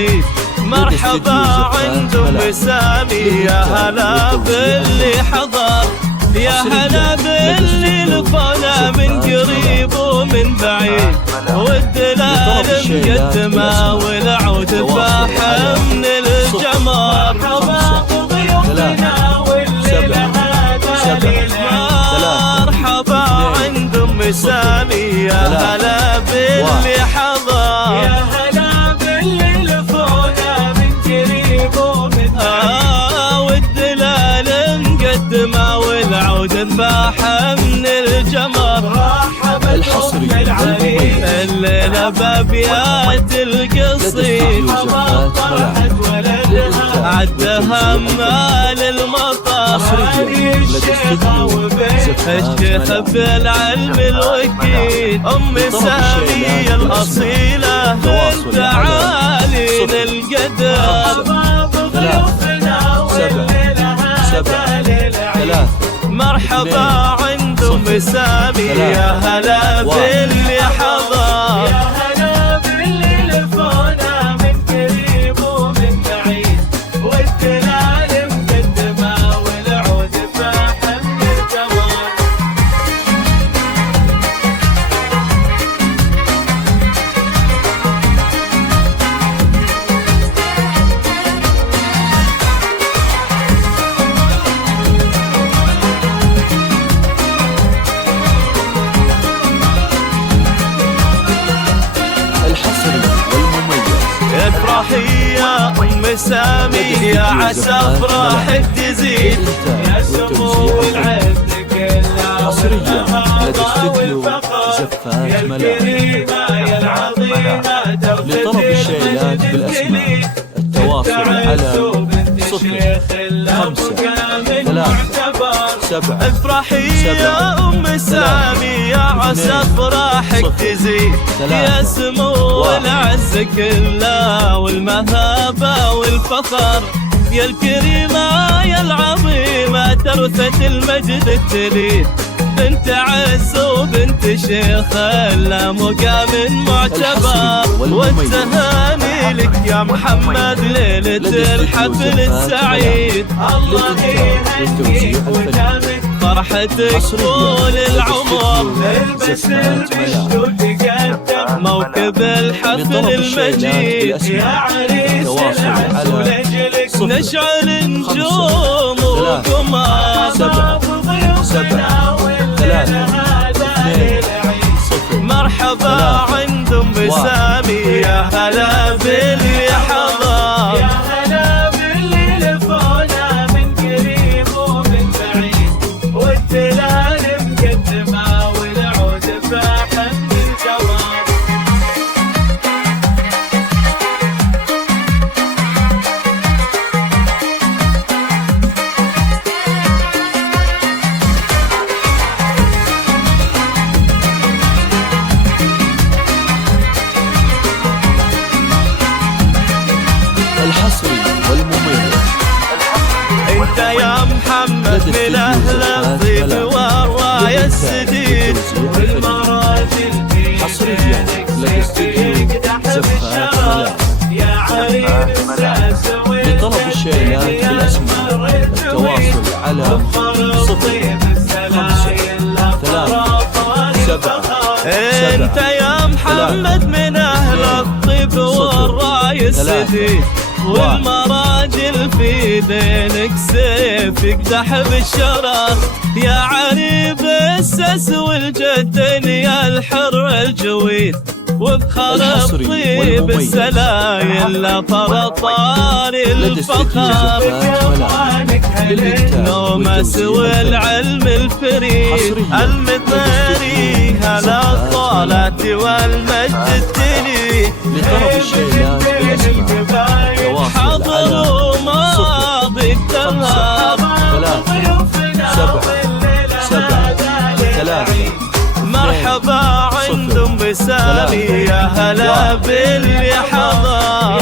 بعيد. مرحبا عند ام سامي، يا هلا باللي حضر، يا هلا باللي لقانا من قريب ومن بعيد. والدلال مقدمه والعود فاح من الجمر. مرحبا بضيوفنا والليله مرحبا عند ام سامي، يا هلا باللي حضر، يا هلا باللي لقانا من قريب ومن بعيد. والدلال مقدمه والعود فاح من الجمر. الحصري الليلة بابيات القصيد، عدها مال المطر. الشيخ بالعلم الوكيل، ام سامي الاصيلة بنت عالين القدر. مرحبا عند ام سامي، يا هلا باللي حضر، يا هلا باللي لفونا من قريب ومن بعيد. والدلال مقدمه والعود فاح من الجمال. افرحي يا ام سامي، يا عسى افراحك تزيد، يا سمو العز كلها والبهاء والفخر، يا الكريمه يا العظيمه لطلب الشيلات بالاسماء التواصل على 053 افرحي يا ام سامي، يا عسى افراحك تزيد، يا سمو العز كله والمهابه والفخر، يا الكريمه يا العظيمه ترثة المجد التليد. بنت عز وبنت شيخ لا مقام معتبر. والتهاني لك يا محمد ليلة الحفل السعيد. الله يهنيك ويدامك فرحتك طول العمر. البس المشت وتقدم موكب الحفل المجيد. يا عريس العز ولجلك نشعل نجوم وقمر. مرحبا عند ام سامي، يا هلا باللي حضر، يا هلا باللي لفونا من قريب ومن بعيد. والدلال مقدمه والعود فاح من الجوار. الحصري والمميز. انت يا محمد من اهل الطيب والرايه السديد، والمراجل في حصريا لدى استديو زفات ملاح. يا عريس لطلب الشيلات بالاسماء التواصل على 053 انت يا محمد من اهل الطيب والرايه السديد، والمراجل في دينك سيف يقدح بالشرر. يا عريب السس والجدين يا الحر الجويد، وبخرب طيب السلايل لا طرطار الفخر. نومس والعلم الفريد المطيري هلا الطالات والمجد التلي. لطلب الشيلات بالاسماء حضروا ماضي الدهر. 3 مرحبا عند ام سامي، يا هلا باللي حضر.